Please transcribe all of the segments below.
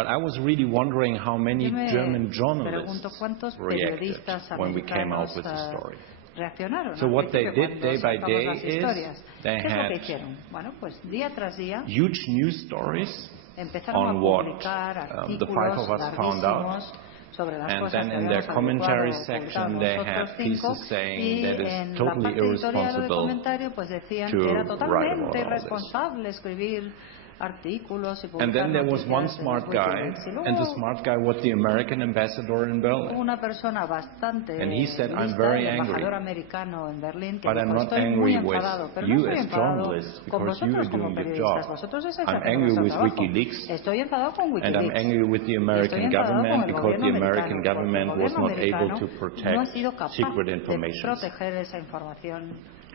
But I was really wondering how many Yo me German pregunto journalists cuántos reacted periodistas when we came out americanos with the story. reaccionaron So al what they principio did cuando day by sacamos las day is historias. they ¿Qué es lo que had hicieron? Bueno, pues día tras día huge news stories empezaron a on what publicar the five artículos of us found out. larguísimos sobre las And cosas then que in their habíamos commentary averiguado, section publicado they nosotros had 5, pieces saying y that it's en la totally parte editorial o de irresponsible comentario pues decían to que era write totalmente about all this. irresponsable escribir artículos y And publicar then there was one noticias de los smart guy, Wikileaks. Y and the luego smart guy was the American ambassador in Berlin. una persona bastante And he said, "I'm lista, very el angry, embajador americano en Berlín, que but I'm dijo, not estoy muy angry with enfadado, pero no you estoy as enfadado journalists con because you are vosotros como doing your periodistas, job. vosotros estáis I'm haciendo angry vuestro with trabajo. Wikileaks, Estoy enfadado con and I'm Wikileaks. angry with the Estoy American enfadado con government el because gobierno the American americano, porque el government was gobierno not able americano to no ha protect sido capaz secret de information." proteger esa información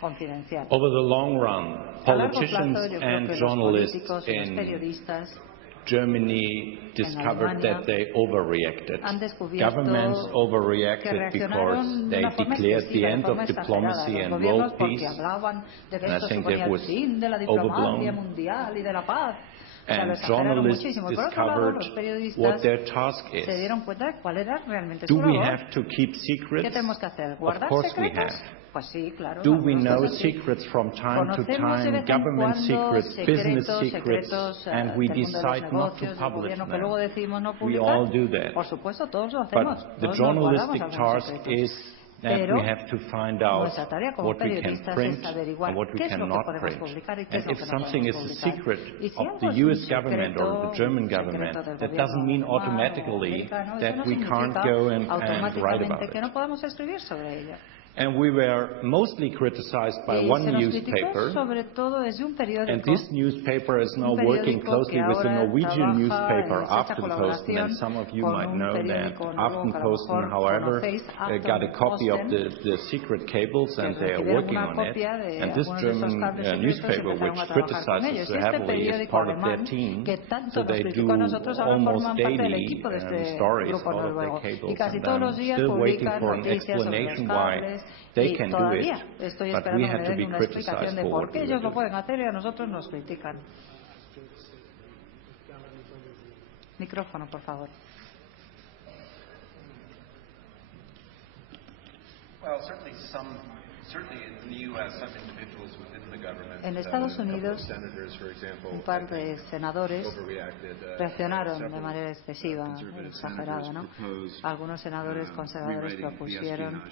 confidencial. Over the long run, A largo politicians plazo, yo creo and que los journalists políticos y los in periodistas Germany en discovered Alemania that they overreacted. han descubierto Governments que overreacted reaccionaron because de they una forma declared the excesiva, de end forma of exagerada. diplomacy Los and gobiernos world porque peace. hablaban de que And I esto think suponía that el was fin de la diplomacia overblown. mundial y de la paz. O sea, lo And exageraron journalists muchísimo. Y por otro lado, los discovered periodistas what their task se is. dieron cuenta de cuál era realmente Do su we labor. have to keep ¿Qué secrets? tenemos que hacer? Of ¿Guardar course we secretos? have. Pues sí, claro. Do en we algunos know casos sí. secrets from time to Conocemos de time, vez en government cuando secrets, business secrets, secretos and we del mundo de los decide not to negocios, del publish gobierno, que luego them? decidimos no We publicar? all do that. Por supuesto, todos lo hacemos. But the Todos nos guardamos journalistic algunos task secretos. is that Pero we have to find out nuestra tarea como what we can periodistas print es averiguar and what we qué es lo que cannot podemos print. publicar y qué es And lo if que no something is podemos a publicar. secret Y si of algo the es un US government or secreto, the German secreto government, del that gobierno doesn't mean alemán o automatically americano, eso that no we can't significa go and write automáticamente about que it. no podamos escribir sobre ello. And we were mostly criticized by Y one se nos criticó newspaper, sobre todo desde un and periódico, this newspaper is now un working periódico closely que with the ahora Norwegian trabaja en newspaper estrecha Aftenposten, colaboración and some of you con might un know that periódico noruego que a lo Aftenposten, mejor however, conocéis, got a copy of Aftenposten, the secret cables, que and they are recibieron working una on it. copia de And this algunos de esos German cables secretos y newspaper, empezaron which a trabajar con ellos. criticizes Y so este heavily, is periódico part of their alemán, team, que tanto so nos they criticó do a nosotros, ahora almost forman parte del daily equipo de este stories grupo out of noruego. their Y cables, casi and todos I'm los días still waiting publican for an noticias sobre los explanation why cables they y can do todavía it, estoy but esperando we que have me to den be una explicación criticized de for por what qué we ellos do. lo pueden hacer y a nosotros nos critican. Micrófono, por favor. En Estados Unidos, un par de senadores reaccionaron de manera excesiva, exagerada, ¿no? Algunos senadores conservadores propusieron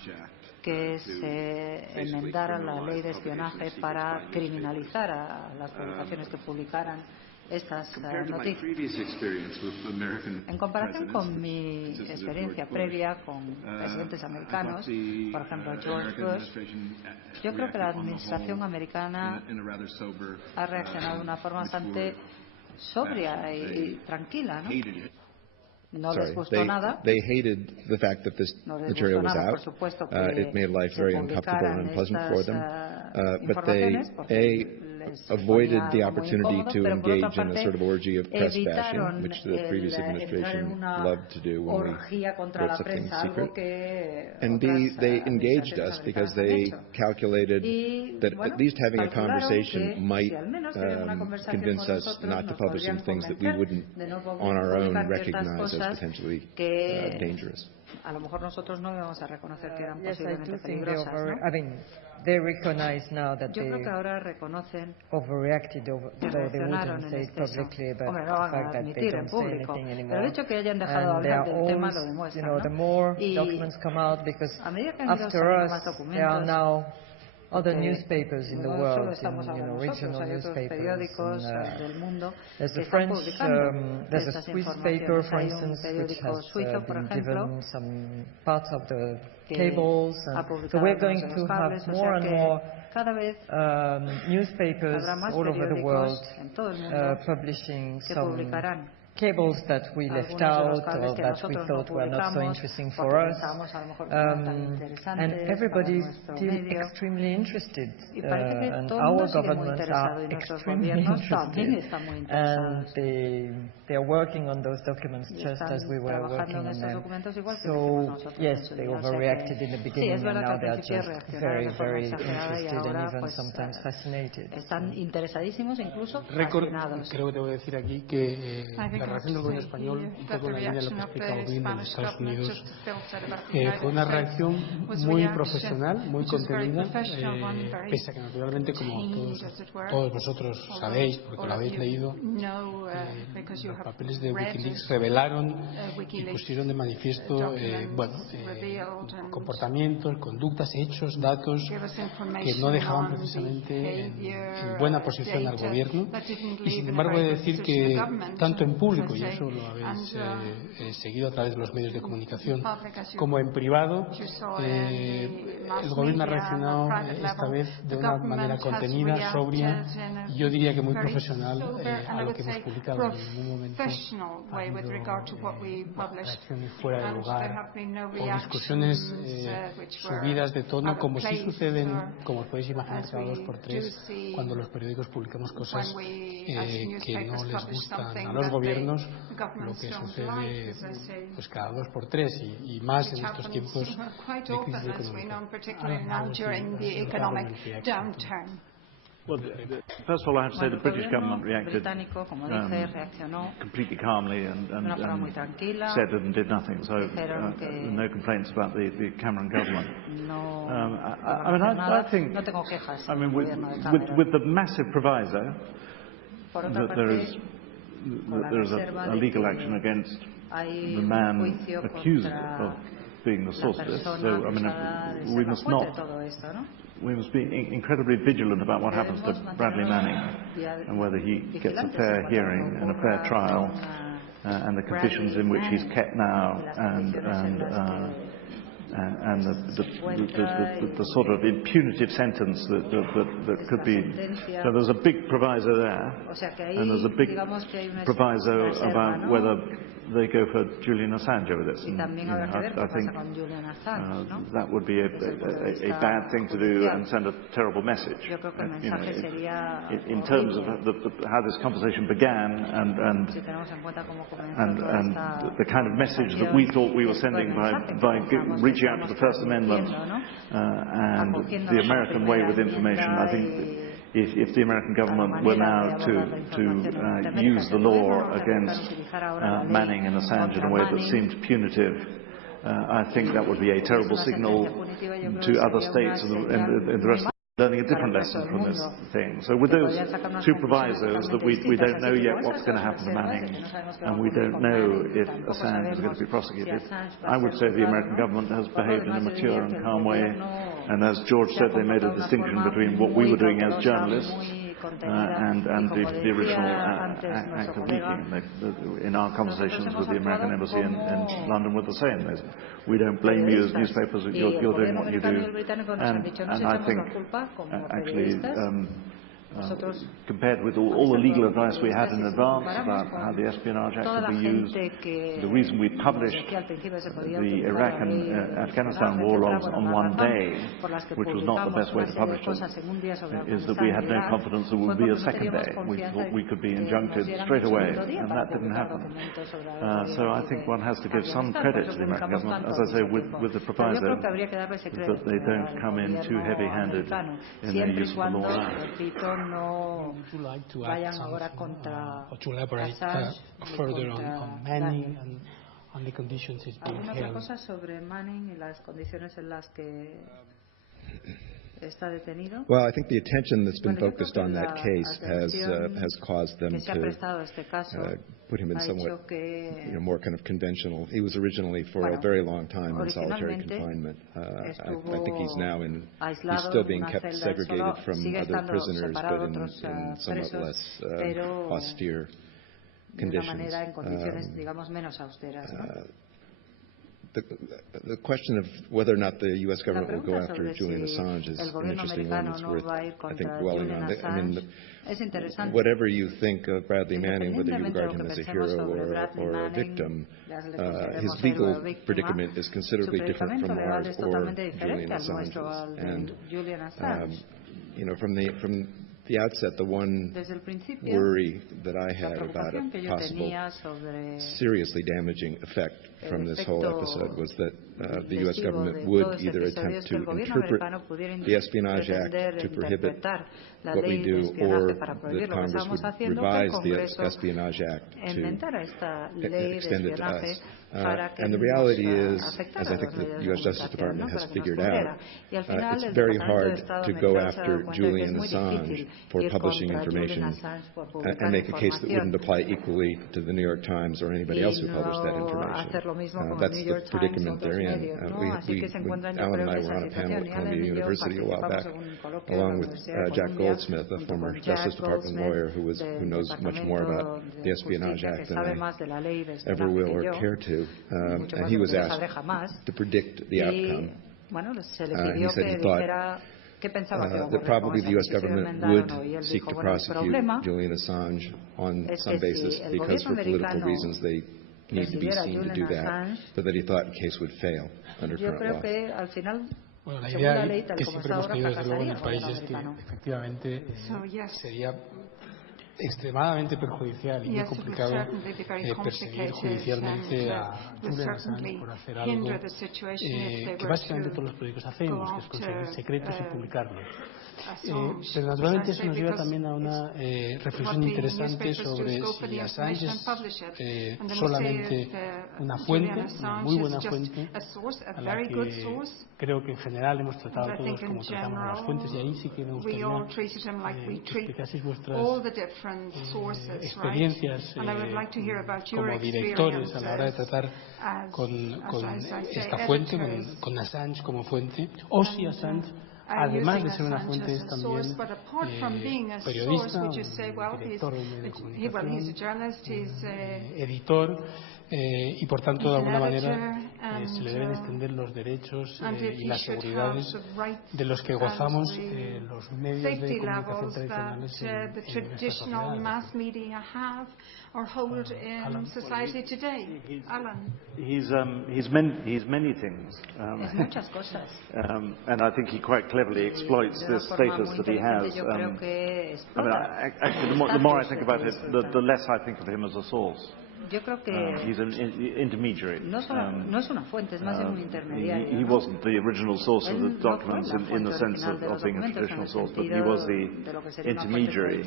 que se enmendara la ley de espionaje para criminalizar a las publicaciones que publicaran estas noticias. En comparación con mi experiencia previa con presidentes americanos, por ejemplo George Bush, yo creo que la administración americana ha reaccionado de una forma bastante sobria y tranquila, ¿no? No les gustó nada. They hated the fact that this material was out. It made life very uncomfortable and unpleasant for them. But they avoided the opportunity to engage in a sort of orgy of press bashing, which the previous administration loved to do when we wrote something secret. And they engaged us because they calculated that at least having a conversation might convince us not to publish some things that we wouldn't on our own recognize as potentially dangerous. A lo mejor nosotros no íbamos a reconocer que eran posiblemente peligrosas, ¿no? I mean, they recognize now that Yo they creo que ahora reconocen overreacted, though they reaccionaron wouldn't say it exceso. publicly, but Hombre, no the van a fact that they admitir en don't say público, anything anymore. pero el hecho que hayan dejado de And there hablar are del tema always, lo demuestra, you know, the ¿no? more Y documents come out, because a medida que han ido after saliendo us, más there are documentos, now other porque newspapers in the no world, solo estamos hablando regional nosotros, hay otros newspapers. periódicos del mundo There's que a están French, publicando there's a estas Swiss paper, informaciones. for Hay un instance, which periódico has suizo, por been ejemplo, given some parts of the que cables. ha And so publicado we're algunos going de los to cables, have o more sea and que more cada vez newspapers habrá más all over the world periódicos en todo el mundo publishing que some publicarán cables that we left algunos de los out cables or que that we nosotros no thought were not so publicamos interesting porque for us. pensábamos a lo mejor que no eran tan And interesantes everybody's para nuestro still medio. extremely interested. Y parece que And todo el our mundo sigue muy governments interesado are y nuestros extremely gobiernos también interested. están muy And interesados. they are working on those documents Y just están as we were trabajando working en on estos them. documentos igual que lo hicimos So nosotros yes, en su they día. O sea overreacted que, in the sí, beginning, es and verdad que now al they are principio just reaccionaron very, de forma very exagerada y interested and ahora even pues sometimes fascinated. están interesadísimos, incluso Creo fascinados. que debo decir aquí que la reacción del gobierno español, un poco en la línea de lo que ha explicado Bill en los Estados Unidos, fue una reacción muy profesional, muy contenida, pese a que naturalmente, como todos vosotros sabéis, porque lo habéis leído, los papeles de Wikileaks revelaron y pusieron de manifiesto comportamientos, conductas, hechos, datos que no dejaban precisamente en buena posición al gobierno, y sin embargo he de decir que tanto en público, y eso lo habéis seguido a través de los medios de comunicación, como en privado, el gobierno ha reaccionado esta vez de una manera contenida, sobria, y yo diría que muy profesional a lo que hemos publicado. En ningún momento ha habido reacciones fuera de lugar o discusiones subidas de tono, como sí suceden, como os podéis imaginar, cada 2 por 3 cuando los periódicos publicamos cosas que no les gustan a los gobiernos, lo que sucede pues cada 2 por 3 y más en estos tiempos de crisis económica. Well, first of all, I have to say the British government reacted completely calmly and said and did nothing. So no complaints about the Cameron government. I think, with the massive proviso that there is a legal action against the man accused of being the source of this. So we must be incredibly vigilant about what happens to Bradley Manning and whether he gets a fair hearing and a fair trial, and the conditions in which he's kept now, and the sort of impunitive sentence that could be. So there's a big proviso there, and there's a big proviso about whether they go for Julian Assange with this. And, I think that would be a bad thing to do and send a terrible message. In terms of how this conversation began and the kind of message that we thought we were sending by reaching out to the First Amendment and the American way with information, I think if the American government were now to use the law against Manning and Assange in a way that seemed punitive, I think that would be a terrible signal to other states and the rest of learning a different lesson from this thing. So with those two provisos, that we don't know yet what's going to happen to Manning, and we don't know if Assange is going to be prosecuted, I would say the American government has behaved in a mature and calm way, and as George said, they made a distinction between what we were doing as journalists and the original act of leaking. In our conversations with the American embassy in London were the same. We don't blame you as newspapers, you're doing what you do. And I think actually compared with all the legal advice we had in advance about how the Espionage Act could be used, the reason we published the Iraq and Afghanistan war logs on one day, which was not the best way to publish them, is that we had no confidence there would be a second day. We thought we could be injuncted straight away, and that didn't happen. So I think one has to give some credit to the American government, as I say, with the proviso that they don't come in too heavy-handed in their use of the law. Would you like to add or to elaborate further on Manning and on the conditions he's being held? ¿Alguna cosa sobre Manning y las condiciones en las que está detenido? Well, I think the attention that's been focused on that case has caused them to put him in somewhat more kind of conventional. He was originally for a very long time in solitary confinement. I think he's now he's still being kept segregated from other prisoners, but in somewhat less austere conditions. The question of whether or not the U.S. government will go after Julian Assange is an interesting one. It's worth, I think, dwelling on. I mean, whatever you think of Bradley Manning, whether you regard him as a hero or a victim, his legal predicament is considerably different from ours or Julian Assange's. And from the outset, the one worry that I had about a possible seriously damaging effect from this whole episode was that the U.S. government would either attempt to interpret the Espionage Act to prohibit what we do, or that Congress would revise the Espionage Act to extend it to us. And the reality is, as I think the U.S. Justice Department has figured out, it's very hard to go after Julian Assange for publishing information and make a case that wouldn't apply equally to the New York Times or anybody else who published that information. That's the predicament they're in. Alan and I were on a panel at Columbia University a while back, along with Jack Goldsmith, a former Justice Department lawyer who knows much more about the Espionage Act than I ever will or care to. And he was asked to predict the outcome. He said he thought that probably the U.S. government would seek to prosecute Julian Assange on some basis because for political reasons they need to be seen to do that, but that he thought the case would fail under current law. Bueno, la idea que siempre hemos tenido desde luego en el país es que efectivamente sería extremadamente perjudicial y muy complicado perseguir judicialmente a Julian Assange por hacer algo que básicamente todos los periódicos hacemos, que es conseguir secretos y publicarlos. Pero naturalmente eso nos lleva también a una reflexión interesante sobre si Assange es solamente una fuente, una muy buena fuente, a la que creo que en general hemos tratado todos como tratamos a las fuentes, y ahí sí que me gustaría que explicaseis vuestras experiencias como directores a la hora de tratar con esta fuente, con Assange como fuente, o si Assange, además de ser una fuente, es también periodista, director de un medio de comunicación, editor, y por tanto de alguna manera se le deben extender los derechos y las seguridades de los que gozamos los medios de comunicación tradicionales en nuestra sociedad. He's many things, and I think he quite cleverly exploits this status that he has. I mean, actually, the more I think about it, the less I think of him as a source. Yo creo que he's an intermediary. No es una fuente, es más bien un intermediario. He wasn't the original source of the documents in the sense of being a traditional source, but he was the intermediary,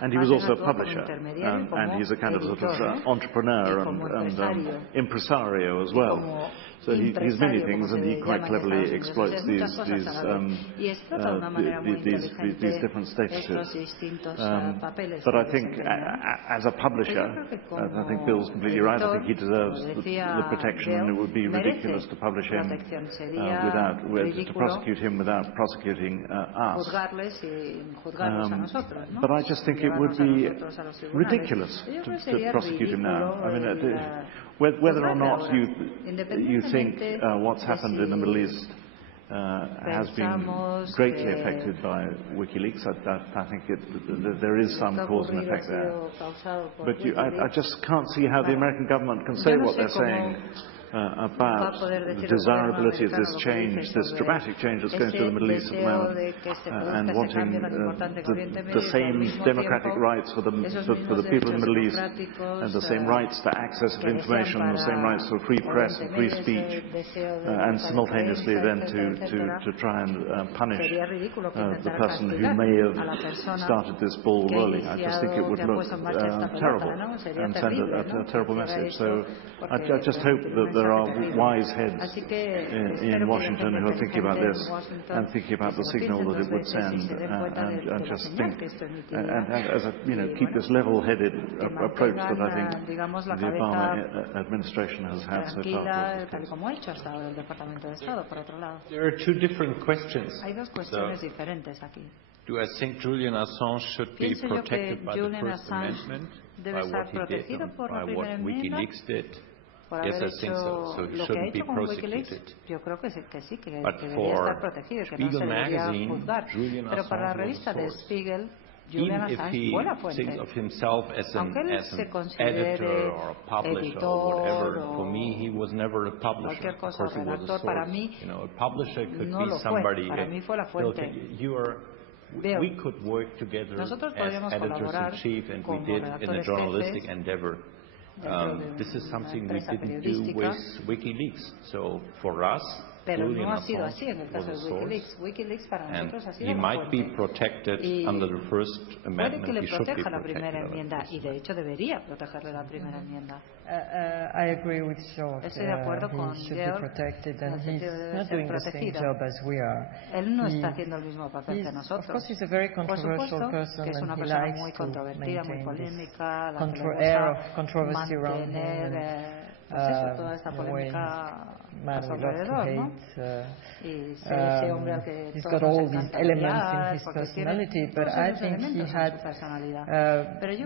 and he was also a publisher, and he's a kind of sort of entrepreneur and impresario as well. So he's many things, and he quite cleverly exploits these different statuses. But I think, as a publisher, I think Bill's completely right. I think he deserves the protection, and it would be ridiculous to publish him to prosecute him without prosecuting us. But I just think it would be ridiculous to prosecute him now. I mean, whether or not you think what's happened in the Middle East has been greatly affected by Wikileaks. I think there is some cause and effect there. But I just can't see how the American government can say what they're saying about the desirability of this change, this dramatic change that's going through the Middle East at the moment, and wanting the same democratic rights for the people in the Middle East, and the same rights to access of information, the same rights to a free press and free speech, and simultaneously then to try and punish the person who may have started this ball rolling. I just think it would look terrible and send a terrible message. So I just hope that there are wise heads in Washington who are thinking about this and thinking about the signal that it would send, and just think and keep this level-headed approach that I think the Obama administration has had so far. There are two different questions. Do I think Julian Assange should be protected by the First Amendment, by what he did, and by what Wikileaks did? Yes, I think so. So he shouldn't be prosecuted. But for Spiegel magazine, Julian Assange was a source. Even if he thinks of himself as an editor or a publisher or whatever, for me he was never a publisher. Of course he was a source. A publisher could be somebody. You are veo. Nosotros podríamos colaborar como redactores jefes this is something we didn't do with Wikileaks. So for us, pero no ha sido así en el caso de Wikileaks. Wikileaks para nosotros ha sido he la might be fuente. protected Y under the First puede Amendment. que le He should be proteja la primera protected enmienda y de hecho debería protegerle la primera enmienda. I agree with George. Estoy de acuerdo con he should George, be protected, en el and he's sentido de debe not ser doing the same protegido. job as we are. Él no está haciendo el mismo papel que Of nosotros. course, he's a very Por controversial supuesto person, que es una and he persona likes muy to controvertida, muy maintain this polémica, la que le air gusta of controversy around mantener him. pues eso, toda esta polémica a su alrededor, ¿no? Y ser ese hombre al que he's todos got all nos these encanta elements in odiar, his porque personality, tiene but todos I esos think he elementos en had su personalidad. Pero yo